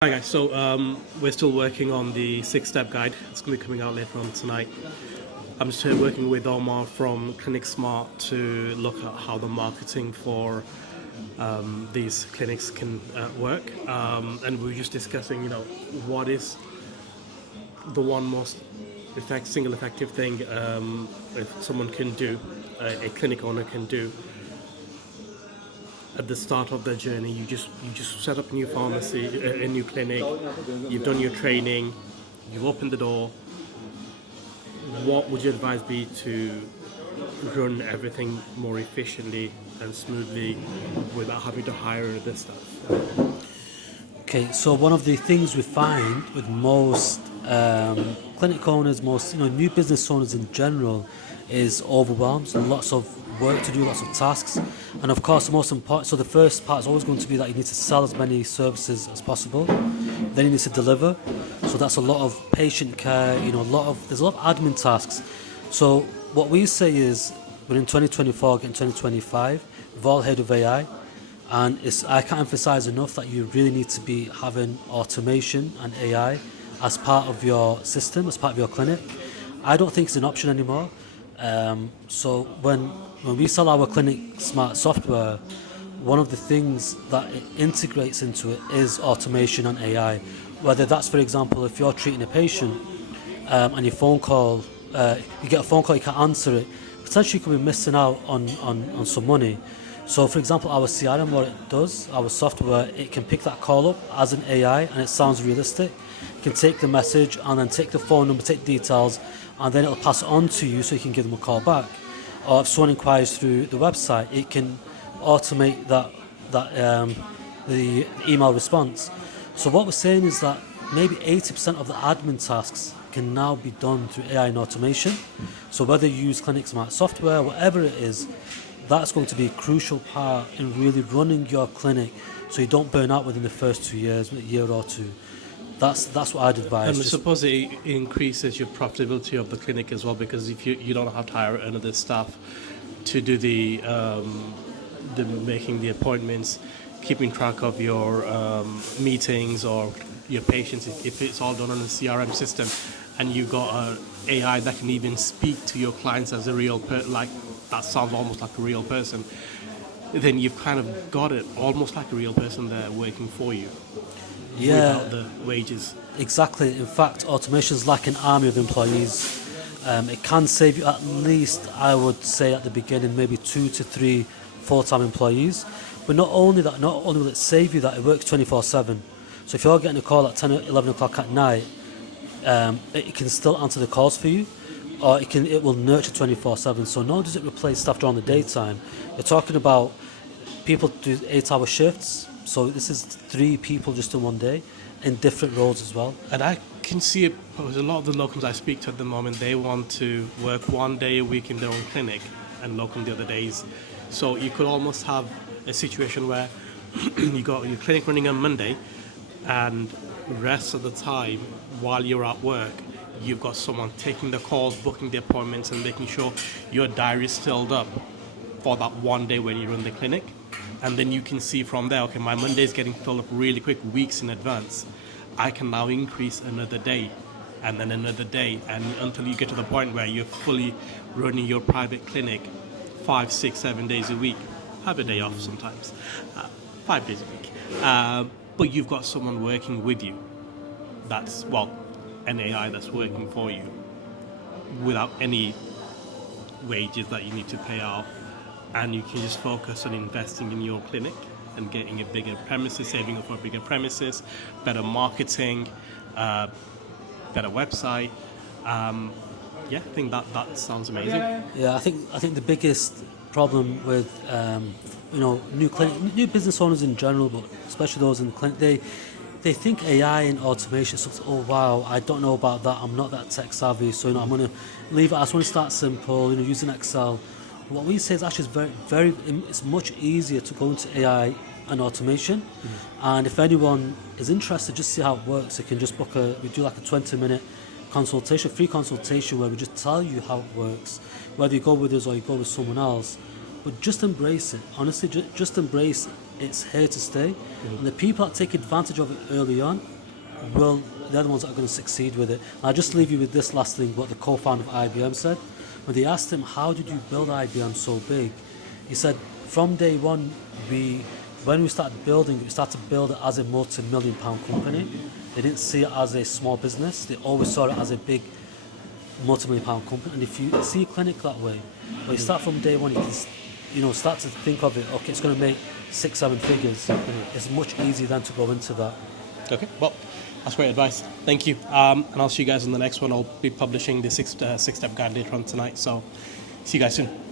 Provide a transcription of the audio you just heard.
Hi guys, so we're still working on the six-step guide. It's going to be coming out later on tonight. I'm just here working with Omar from Clinic Smart to look at how the marketing for these clinics can work. And we were just discussing, what is the one most single effective thing if someone can do, a clinic owner can do at the start of their journey. You just set up a new pharmacy, a new clinic. You've done your training. You've opened the door. What would your advice be to run everything more efficiently and smoothly without having to hire this stuff? Okay, so one of the things we find with most clinic owners, most new business owners in general, is overwhelmed. So lots of work to do, lots of tasks, and of course the most important. So the first part is always going to be that you need to sell as many services as possible. Then you need to deliver. So that's a lot of patient care. There's a lot of admin tasks. So what we say is, we're in 2024, getting 2025. We've all heard of AI. And I can't emphasize enough that you really need to be having automation and AI as part of your system, as part of your clinic. I don't think it's an option anymore. So when we sell our Clinic Smart software, one of the things that it integrates into it is automation and AI. Whether that's, for example, if you're treating a patient and your phone call, you get a phone call, you can't answer it, potentially you could be missing out on some money. So, for example, our CRM, what it does, our software, it can pick that call up as an AI and it sounds realistic. It can take the message and then take the phone number, take details, and then it'll pass it on to you so you can give them a call back. Or if someone inquires through the website, it can automate the email response. So what we're saying is that maybe 80% of the admin tasks can now be done through AI and automation. So whether you use Clinic Smart software, whatever it is, that's going to be a crucial part in really running your clinic so you don't burn out within the first 2 years, a year or two. That's what I'd advise. And I suppose it increases your profitability of the clinic as well, because if you don't have to hire another staff to do the making the appointments, keeping track of your meetings or your patients, if it's all done on a CRM system, and you've got an AI that can even speak to your clients as a real that sounds almost like a real person, then you've kind of got it almost like a real person there working for you. Without the wages. Exactly. In fact, automation is like an army of employees. It can save you at least, I would say at the beginning, maybe 2 to 3 full-time employees. But not only will it save you that, it works 24/7. So if you're getting a call at 10 or 11 o'clock at night, it can still answer the calls for you, or it will nurture 24/7. So not only does it replace staff during the daytime, you're talking about people do 8-hour shifts. So this is 3 people just in one day in different roles as well. And I can see it, because a lot of the locums I speak to at the moment, they want to work 1 day a week in their own clinic and locum the other days. So you could almost have a situation where you got your clinic running on Monday, and rest of the time while you're at work, you've got someone taking the calls, booking the appointments, and making sure your diary is filled up for that 1 day when you run the clinic. And then you can see from there, okay, my Monday is getting filled up really quick, weeks in advance. I can now increase another day and then another day, and until you get to the point where you're fully running your private clinic 5, 6, 7 days a week. Have a day off sometimes, 5 days a week. But you've got someone working with you. That's, an AI that's working for you without any wages that you need to pay out. And you can just focus on investing in your clinic and getting a bigger premises, saving up for bigger premises, better marketing, better website. I think that sounds amazing. Yeah, I think the biggest problem with new business owners in general, but especially those in the clinic, they think AI and automation is something. Oh wow, I don't know about that. I'm not that tech savvy, so I'm going to leave it. I just want to start simple, using Excel. What we say is actually it's much easier to go into AI and automation. And if anyone is interested, just see how it works. You can just we do like a 20-minute consultation, free consultation, where we just tell you how it works, whether you go with us or you go with someone else. But just embrace it. Honestly, just embrace it's here to stay. And the people that take advantage of it early on they're the ones that are going to succeed with it. And I'll just leave you with this last thing, what the co-founder of IBM said. When they asked him, how did you build IBM so big? He said, from day one, when we started building, we started to build it as a multi-million-pound company. They didn't see it as a small business. They always saw it as a big multi-million-pound company. And if you see a clinic that way, when you start from day one, you can start to think of it, okay, it's going to make 6-7 figures. It's much easier than to go into that. Okay, well, that's great advice. Thank you. And I'll see you guys in the next one. I'll be publishing the six-step guide later on tonight. So see you guys soon.